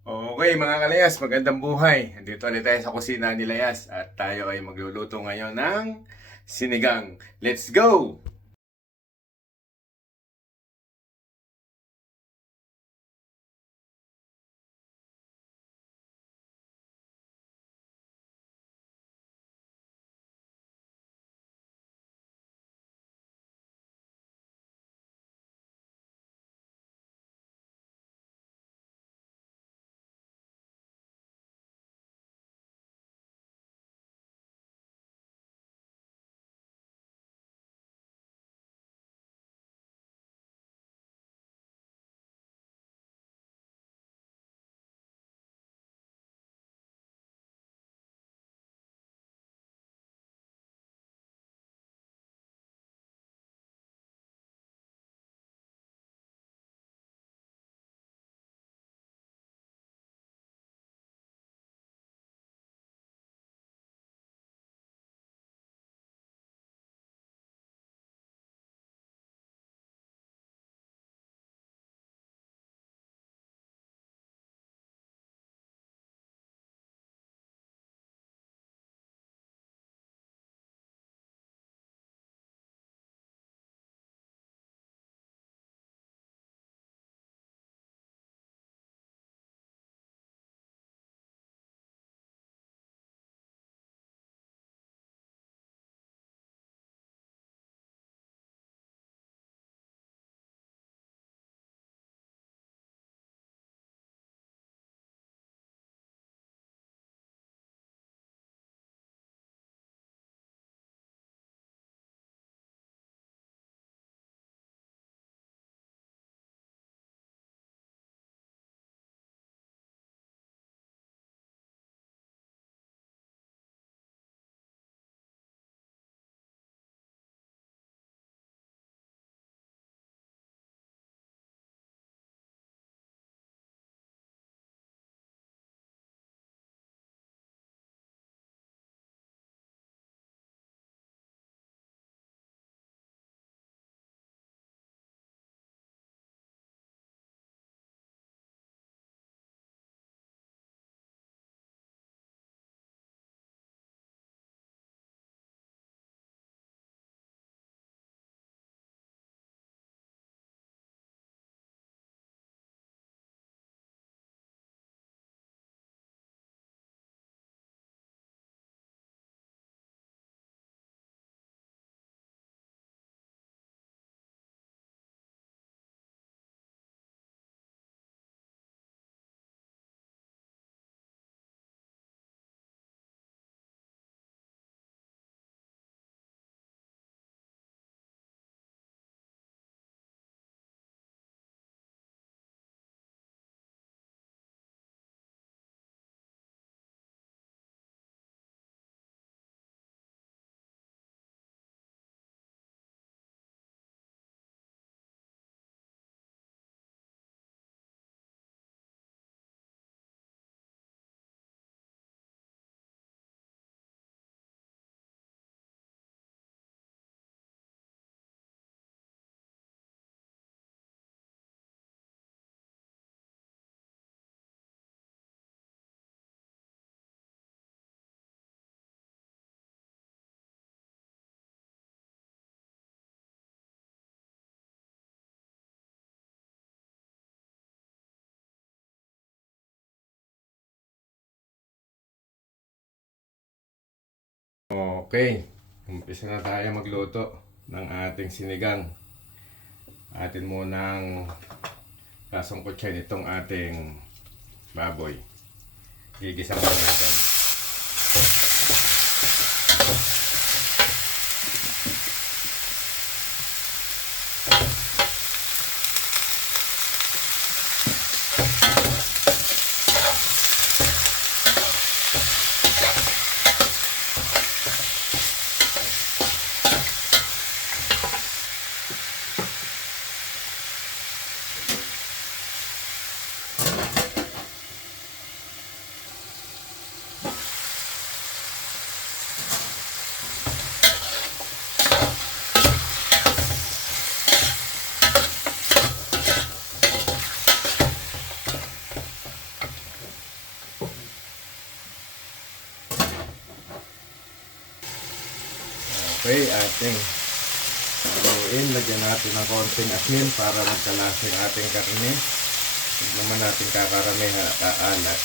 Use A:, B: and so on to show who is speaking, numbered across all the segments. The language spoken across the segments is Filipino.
A: Okay mga kalayas, magandang buhay. Andito ulit tayo sa kusina ni Layas at tayo ay magluluto ngayon ng sinigang. Let's go! Okay, umpisa na tayo magluto ng ating sinigang. Atin munang kasungkotsin itong ating baboy. Gigisa mo natin. Okay, ating haluin. Lagyan natin ng konting asin para magkalasa yung ating karne. Huwag naman natin kakarami ha, kaalat.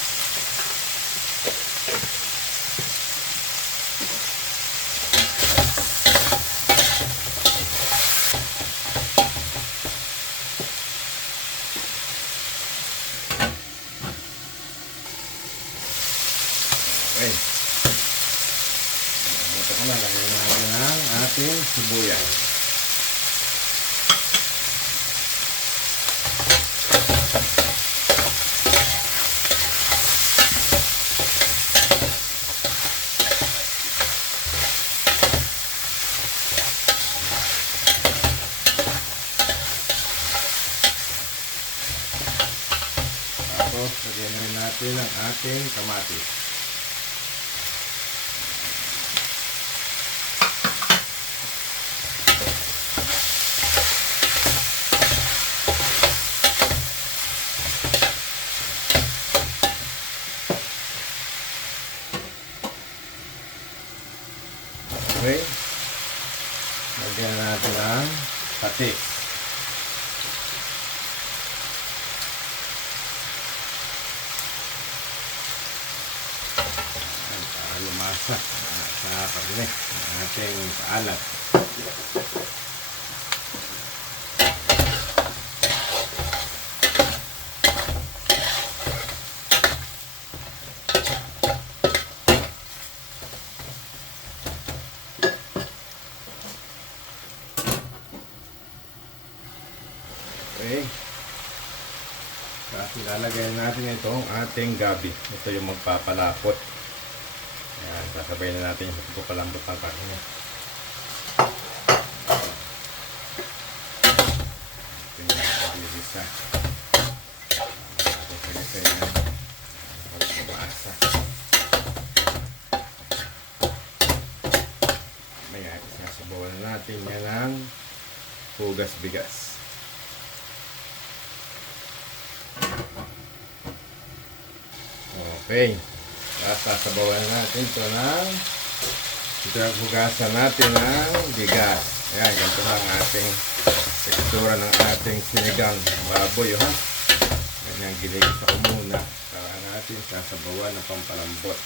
A: Okay. Ito ko na, lagyan natin ang ating sibuyas. Tapos, lagyan na rin natin ang ating kamatis. Okay. Lagyan na natin ang patis. Ayan, para lumasa ah, sa karne ang ating paalat. Okay. Tapos ilalagay natin itong ating gabi. Ito yung magpapalapot. Ayan, sasabay na natin yung pagpapalambot ng karne. Ito yung pag-ilisa. Ito pag-ilisa yan. Pag-umasa. Maya, isasabawan na natin yan ng hugas bigas. Okay. Tapos sasabawan natin ito ng ito ang hugasan natin ng bigas. Ayan, ganito na ang ating tekstura ng ating sinigang baboy, ha? Ganyan, ginigisa ko muna. Saka natin sasabawan ng pampalambot.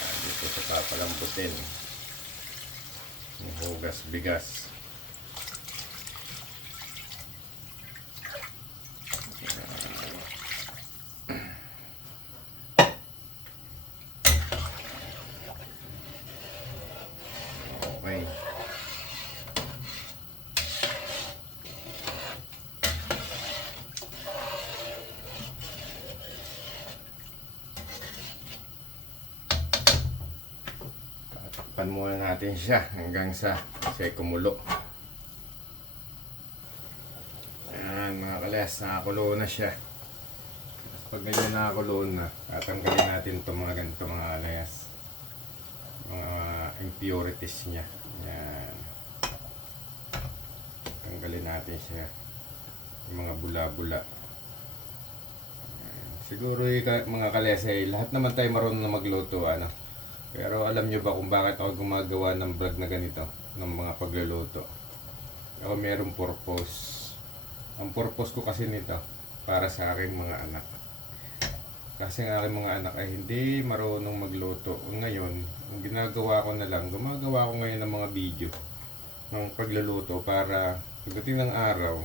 A: Ayan, dito sa papalambutin. Hugas bigas. Okay. Tatakpan muna natin siya hanggang sa siya kumulo. Ayan mga kalas, nakakulo na siya. Pag ganyan nakakulo na, tatanggalin natin itong mga ganito mga alayas mga impurities niya. Yan. Tanggalin natin siya. Yung mga bula-bula. Siguro yung ka- mga kalesay, lahat naman tayo marunong na magluto, ano. Pero alam nyo ba kung bakit ako gumagawa ng vlog na ganito? Ng mga pagluluto. Ako merong purpose. Ang purpose ko kasi nito, para sa akin mga anak. Kasi ang aking mga anak ay hindi marunong magluto. Ngayon, ang ginagawa ko na lang, gumagawa ko ngayon ng mga video ng pagluluto para pagdating ng araw,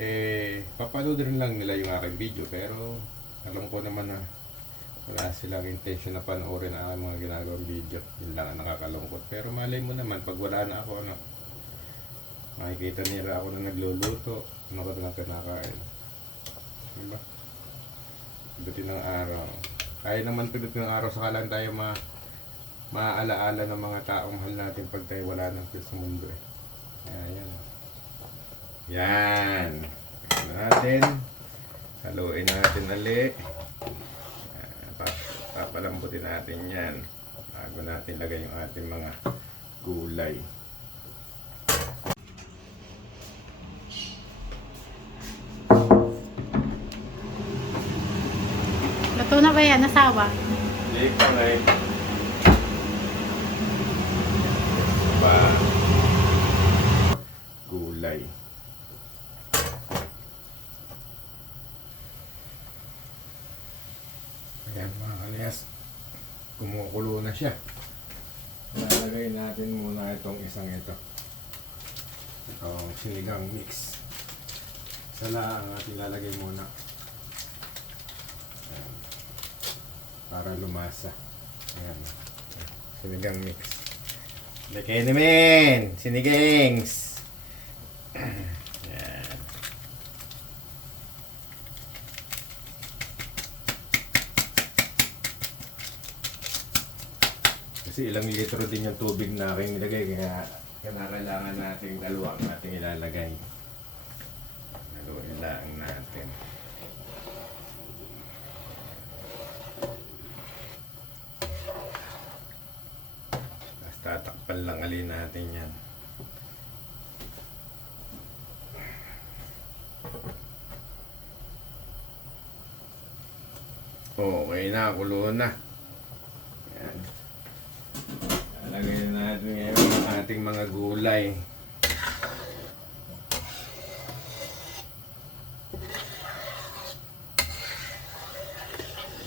A: eh, papanood rin lang nila yung aking video. Pero, alam ko naman na wala silang intention na panoorin ang aking mga ginagawang video. Yun lang ang nakakalungkot. Pero malay mo naman, pag wala na ako, ano, makikita nila ako na nagluluto, ano ko na kinakain. Diba? Pagdating ng araw. Kaya naman pagdating ng araw, saka lang tayo ma maaalaala ng mga taong mahal natin pag tayo wala nang sa mundo eh. Ayan. Yan. Ano natin. Haluin natin ulit papalambutin natin yan bago natin lagay yung ating mga gulay
B: Luto na ba yan? Nasawa?
A: Hindi pa na eh. Gulay. Kumukulo na siya. Lalagay natin muna itong isang ito. Itong sinigang mix. Isa lang ang ating lalagay muna. Ayan. Para lumasa. Ayan. Sinigang mix. Lagay namin! Sinigings! Kasi ilang litro din yung tubig na aking nilagay kaya kailangan natin dalawa ang ating ilalagay. Dalawa lang natin. Tapos tatakpan lang alin natin yan. Okay na, kulo na. Yan. Lalagay na natin ngayon ang ating mga gulay.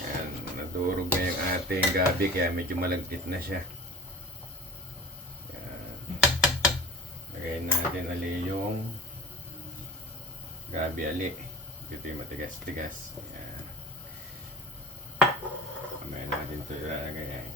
A: Yan, nadurog na yung ating gabi kaya medyo malagkit na siya. Yan. Lagay natin ali yung gabi ali. Ito yung matigas-tigas. Yan. Kamaya natin ito ilalagay. Yan.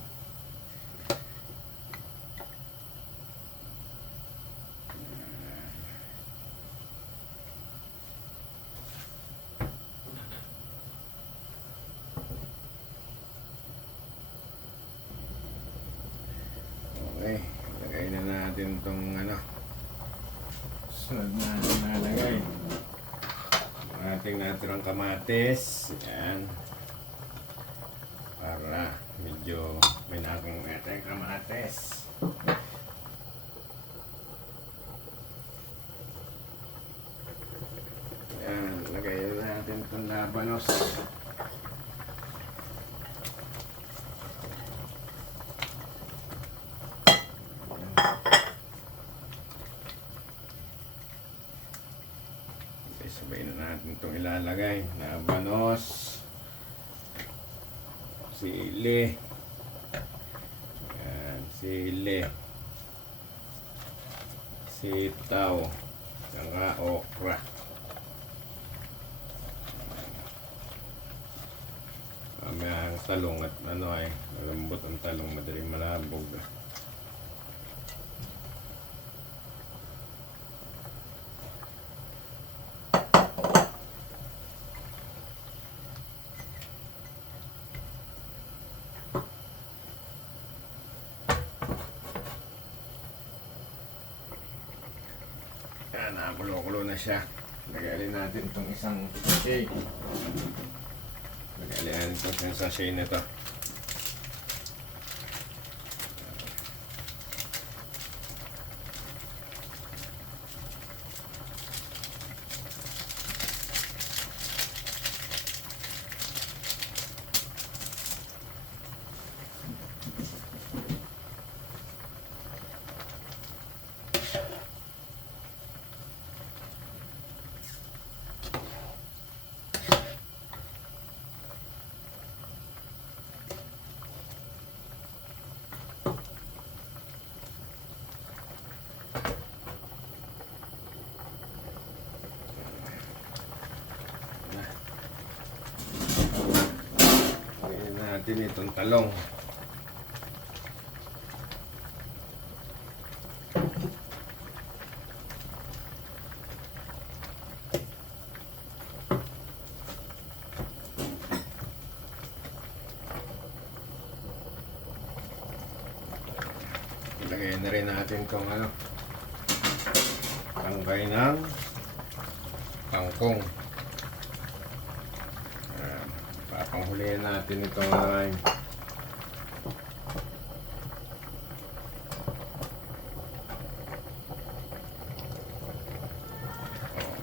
A: Okay, lagay na natin itong ano. Sunod natin nalagay. Ating natirang kamatis. Yan. Para medyo may nakong ating kamatis. Yan, lagay na natin itong labanos. Okay, sabay na natin ilalagay. Labanos. Sili. Yan, sili. Sitaw. Saka okra. Mamaya ang talong at ano ay malambot ang talong madaling malabog. Yan, nakakulo-kulo na siya. Lagayin natin itong isang sachet. Lagayin natin itong sachet nito. Lagayin natin itong talong. Ilagay na rin natin itong ano, tangkay ng kangkong. Ayan. Papanghulihin natin itong uh,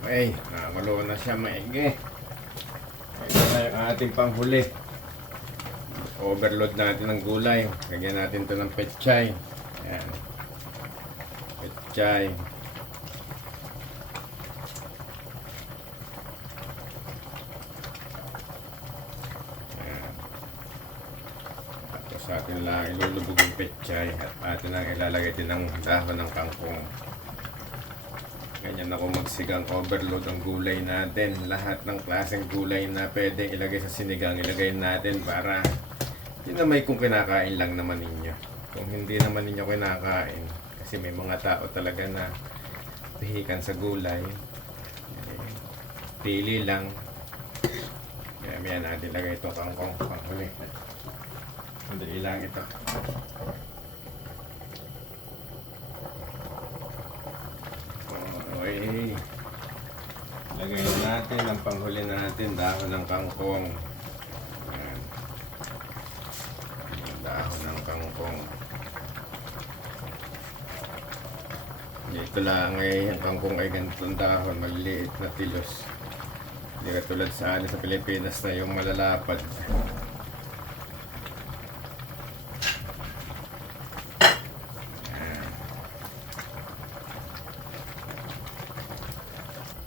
A: Okay, nakakulo na siya maigi. Ito na yung ating panghuli. Overload natin ng gulay. Lagyan natin ito ng petchay. Ayan. Petchay. Sa atin lang ilulubog yung pechay at atin lang ilalagay din ng dahon ng kangkong. Ganyan ako magsigang overload ang gulay natin. Lahat ng klaseng gulay na pwedeng ilagay sa sinigang, ilagay natin para yun na may kung kinakain lang naman ninyo. Kung hindi naman ninyo kinakain, kasi may mga tao talaga na pihikan sa gulay. Eh, pili lang. Kaya may natin lagay itong kangkong panghuli. Madali lang ito. Okay. Lagay na natin ang panghuli natin, dahon ng kangkong. Ayan. Dahon ng kangkong. Ito lang ay ang kangkong ay ganitong dahon, maliliit na tilos. Hindi katulad sa atin sa Pilipinas na yung malalapad.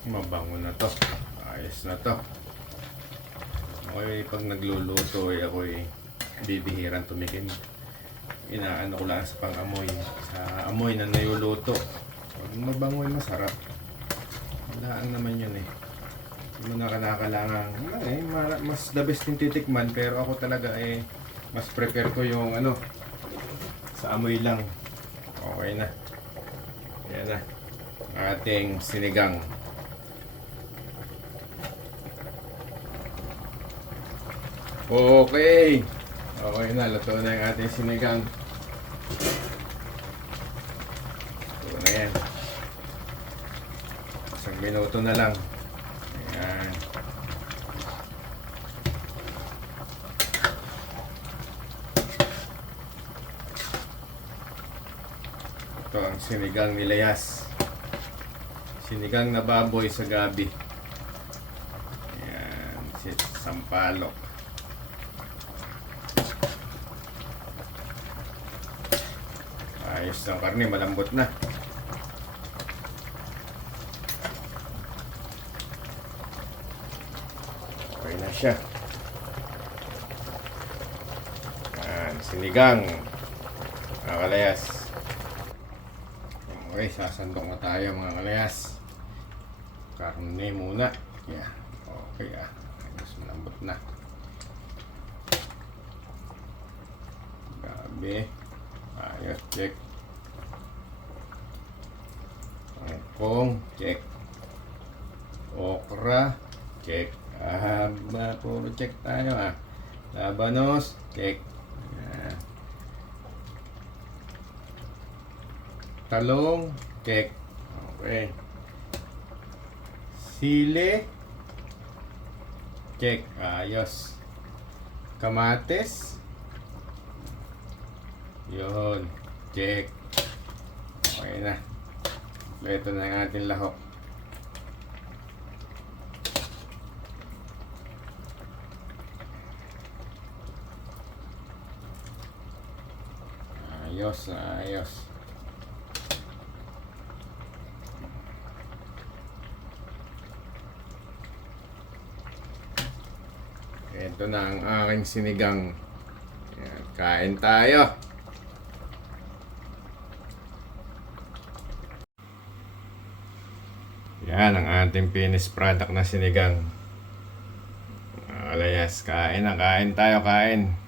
A: Mabango na to. Ayos na to. Okay, pag nagluluto ay ako ay bibihirang tumikim. Inaano ko lang sa pang-amoy. Sa amoy na niluluto. Pag mabango ay masarap. Walaan naman yun eh. Hindi mo na kinakailangan. Eh, ma- mas the best yung titikman. Pero ako talaga eh, mas prepare ko yung ano, sa amoy lang. Okay na. Yan na. Ating sinigang. Okay. Okay na, luto na yung ating sinigang. Luto na yan. Isang minuto na lang. Ayan. Ito ang sinigang ni Layas. Sinigang na baboy sa gabi. Ayan, si Sampalok. Ayos ng karne, malambot na. Okay na siya. Yan, sinigang. Mga kalayas. Okay, sasandok na tayo mga kalayas. Karne muna. Yan. Okay ah. Ayos, malambot na. Gabi. Ayos, check. Kangkong, check. Okra, check. Ah, puro check tayo ah. Labanos, check. Yan. Talong, check. Okay. Sili, check. Ayos. Kamates, yun. Check. Okay na. Ito na ang ating lahok. Ayos, ayos. Ito na ang aking sinigang. Kain tayo. Yan ang ating finished product na sinigang. Alayas, kain na, kain tayo, kain.